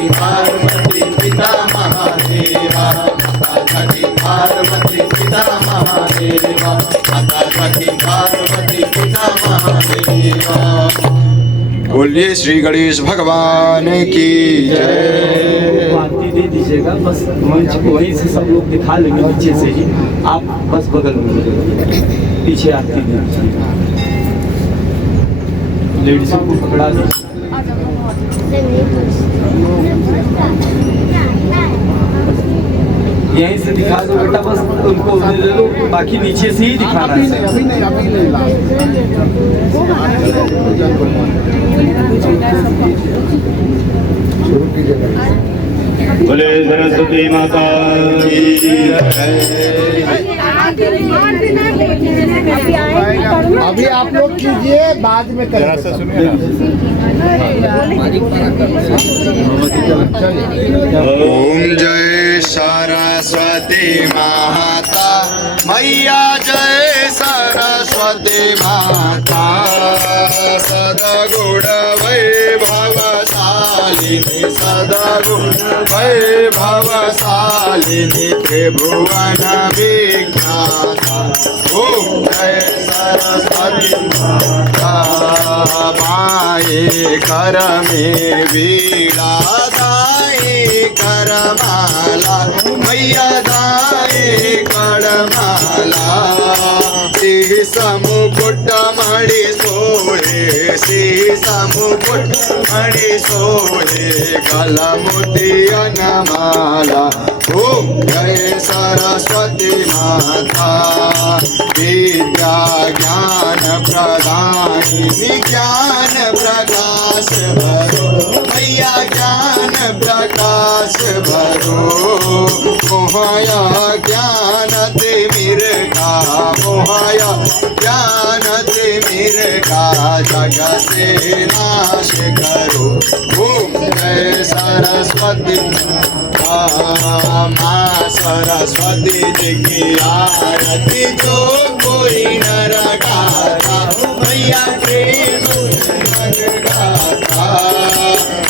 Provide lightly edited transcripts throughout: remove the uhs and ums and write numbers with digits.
पार्वती पार्वती पिता महादेवा माता की पार्वती पिता महादेवा माता की पार्वती पिता महादेवा। बोलिए श्री गणेश भगवान की जय। आरती दे दीजिएगा, बस मंच को वहीं से सब लोग दिखा लेंगे नीचे से ही, आप बस बगल में पीछे आरती दे दीजिए। लेडीजों को पकड़ा दीजिए। यहीं से दिखा दो बेटा, बस उनको दे दो, बाकी नीचे से ही दिखाना है। अभी नहीं बोले सरस्वती माता की अभी आप लोग कीजिए, बाद में करेंगे। ओम जय सरस्वती माता मैया जय सरस्वती माता सदगुण वैभवशालिनी सदगुण वैभवशालिनी त्रिभुवन विख्याता। ओम जय सरस्वती माता माए कर में वीणा दाए करमाला मैया दाए करमाला शीश मुकुट मणि सोहे शीश मुकुट मणि सोहे गला मोतियन माला। ओम जय सरस्वती माता विद्या ज्ञान प्रदायिनी ज्ञान प्रकाश भरो मैया ज्ञान प्रकाश भरो मोहया ज्ञान तिमिर का मोहया ज्ञान तिमिर का जग से नाश करो। ओम जय सरस्वती माँ सरस्वती जी की आरती जो कोई नर गाता मैया प्रेम से गाता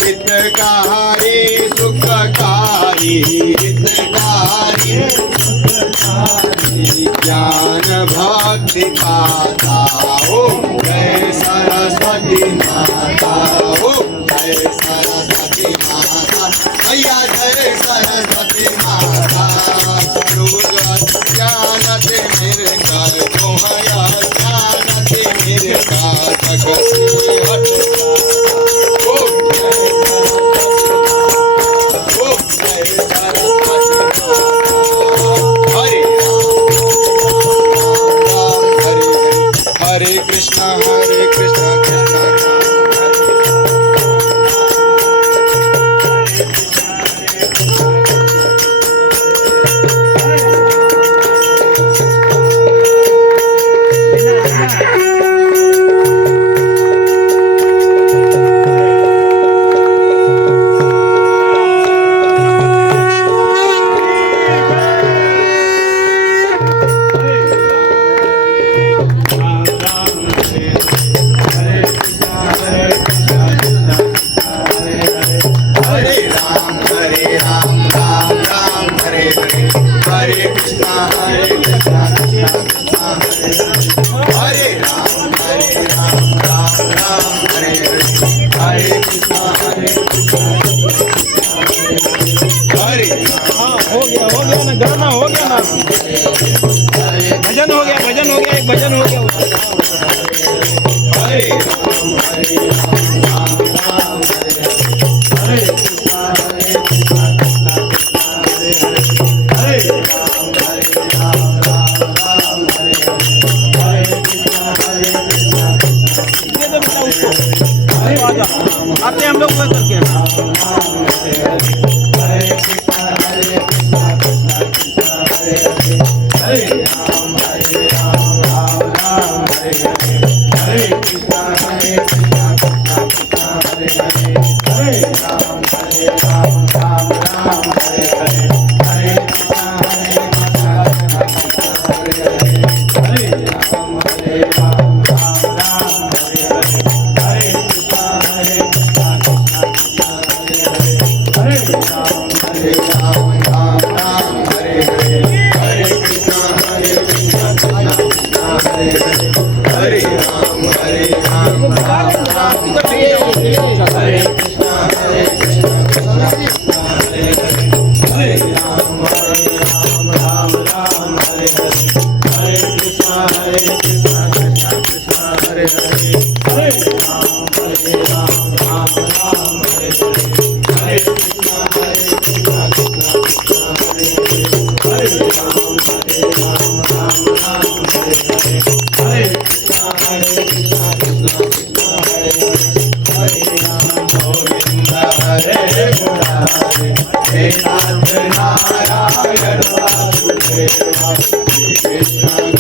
हितकारी सुखकारी हितकारी सुखकारी ज्ञान भक्ति पाता। ओम जय सरस्वती माता ओम जय सरस्वती माता मैया जय सरस्वती माता ज्ञान ते मेरे घर मोहया ज्ञान ते मेरे घर जगसी हट। ओम जय सरस्वती हरे राम हरे हरे कृष्णा कृष्णा भजन हो गया एक भजन हो गया। हरे राम राम राम हरे हरे हरे राम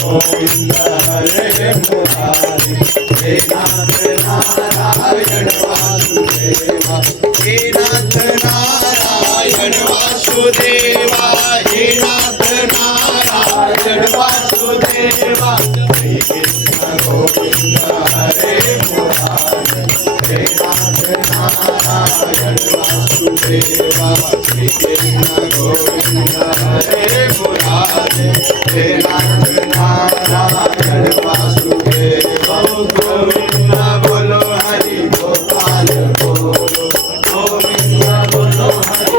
गोविंद हरे मुरारी हे नाथ नारायण वासुदेवा हे नाथ नारायण वासुदेवा हे नाथ नारायण वासुदेवा श्री कृष्ण गोविंद हरे मुरारी हे नाथ नारायण वासुदेवा श्री कृष्ण गोविंद हरे मुरारी हे नाथ नारायण वासुदेवा गोविंद बोलो हरि गोपाल बोलो गोविंद बोलो हरि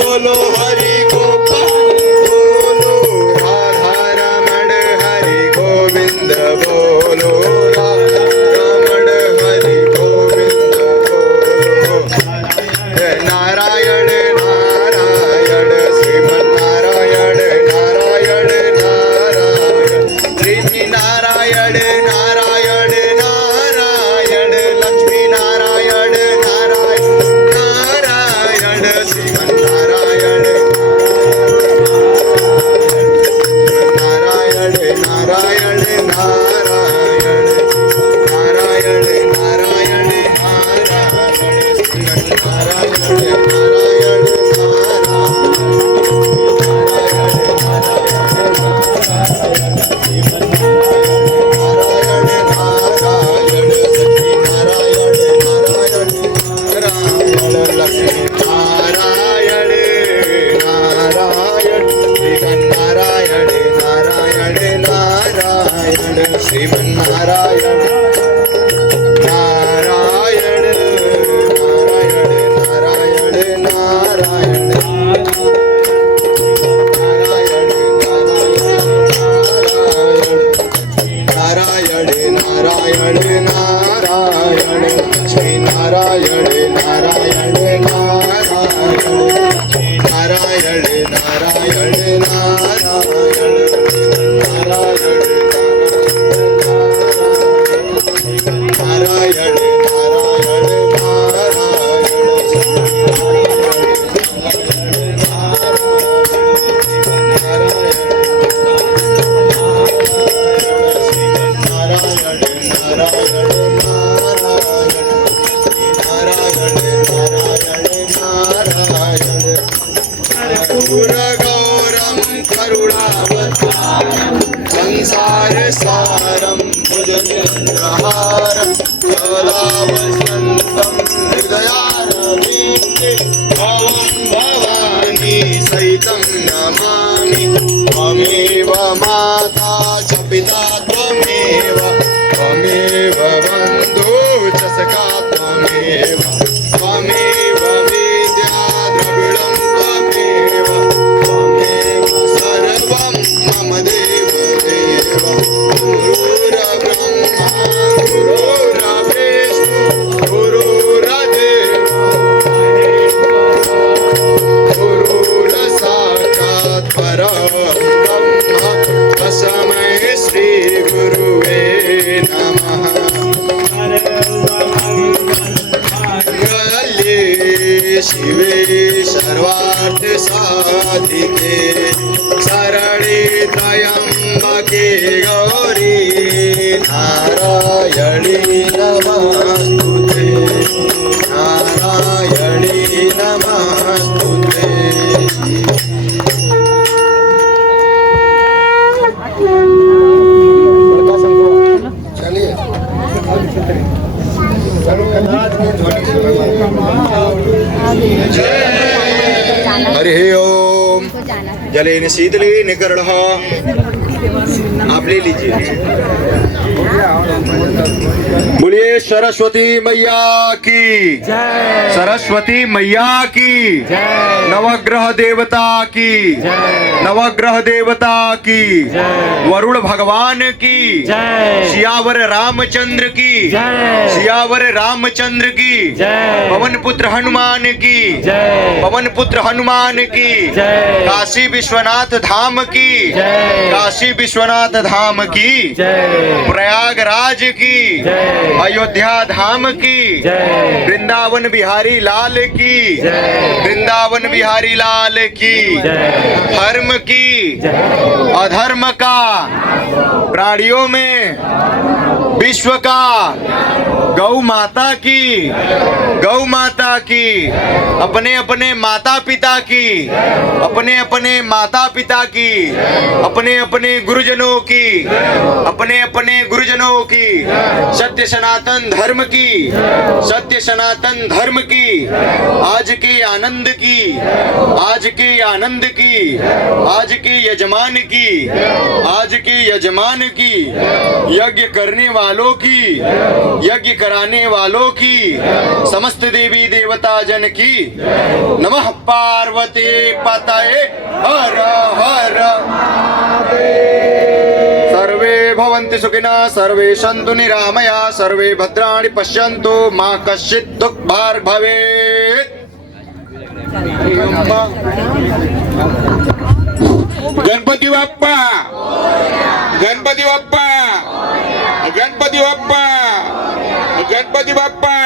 बोलो हरि गोपाल बोलो राधा रमण हरि गोविंद बोलो राधा रमण हरि गोविंद बोलो नारायण नारायण श्रीमन्नारायण नारायण नारायण श्री नारायण नारायण नारायण लक्ष्मी नारायण नारायण नारायण श्रीमन्नारायण नारायण नारायण नारायण नारायण नारायण नारायण श्रीमन्नारायण नारायण श्रीमन्नारायण नारायण नारायण नारायण नारायण नारायण नारायण नारायण श्री नारायण नारायण नारायण नारायण नारायण नारायण नारायण नारायण संसार सारं भुजगेन्द्रहारं सदा वसन्तं हृदयारविन्दे भवं भवानी सहितं नमामि त्वमेव माता च पिता त्वमेव त्वमेव बन्धु च सखा त्वमेव त्वमेव विद्या द्रविडं त्वमेव त्वमेव सर्वं मम देव गुरुर्ब्रह्मा गुरुर्विष्णु गुरुर्देव गुरुर्साक्षात् परं ब्रह्म तस्मै श्री शिवे सर्वार्थ साधिके शरणे त्र्यंबके गौरी नारायणी नमस्तुते नारायणी नमस्तुते। चलिए हरि ओम। जलेन शीतलेन कर्णः आप ले लीजिए। बोलिए सरस्वती मैया की जय सरस्वती मैया की जय नवग्रह देवता की नवग्रह देवता की वरुण भगवान की जय सियावर रामचंद्र की जय सियावर रामचंद्र की जय पवन पुत्र हनुमान की जय पवन पुत्र हनुमान की जय काशी विश्वनाथ धाम की जय काशी विश्वनाथ धाम की जय प्रयागराज की जय अयोध्या धाम की जय वृंदावन बिहारी लाल की जय वृंदावन बिहारी लाल की जय धर्म की अधर्म का प्राणियों में विश्व का गौ माता की अपने अपने माता पिता की अपने अपने माता पिता की अपने अपने गुरुजनों की अपने अपने गुरुजनों की सत्य सनातन धर्म की सत्य सनातन धर्म की आज के आनंद की आज के आनंद की आज के यजमान की आज के यजमान की यज्ञ करने वालों की यज्ञ कराने वालों की समस्त देवी देवता जन की नमः पार्वती पतये हर हर सर्वे भवन्ति सुखिनः सर्वे सन्तु निरामया सर्वे भद्राणि पश्यन्तु मा कश्चित् दुःखभाग् भवेत्। गणपती बाप्पा गणपती बाप्पा गणपती बाप्पा गणपती बाप्पा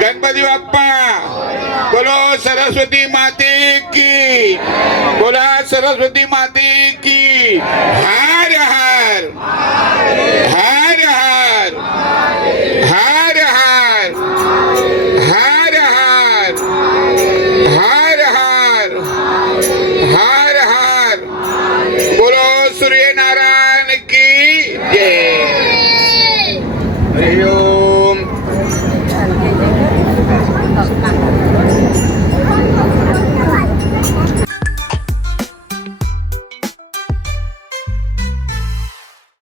गणपती बाप्पा बोलो सरस्वती माते की बोला सरस्वती माते की।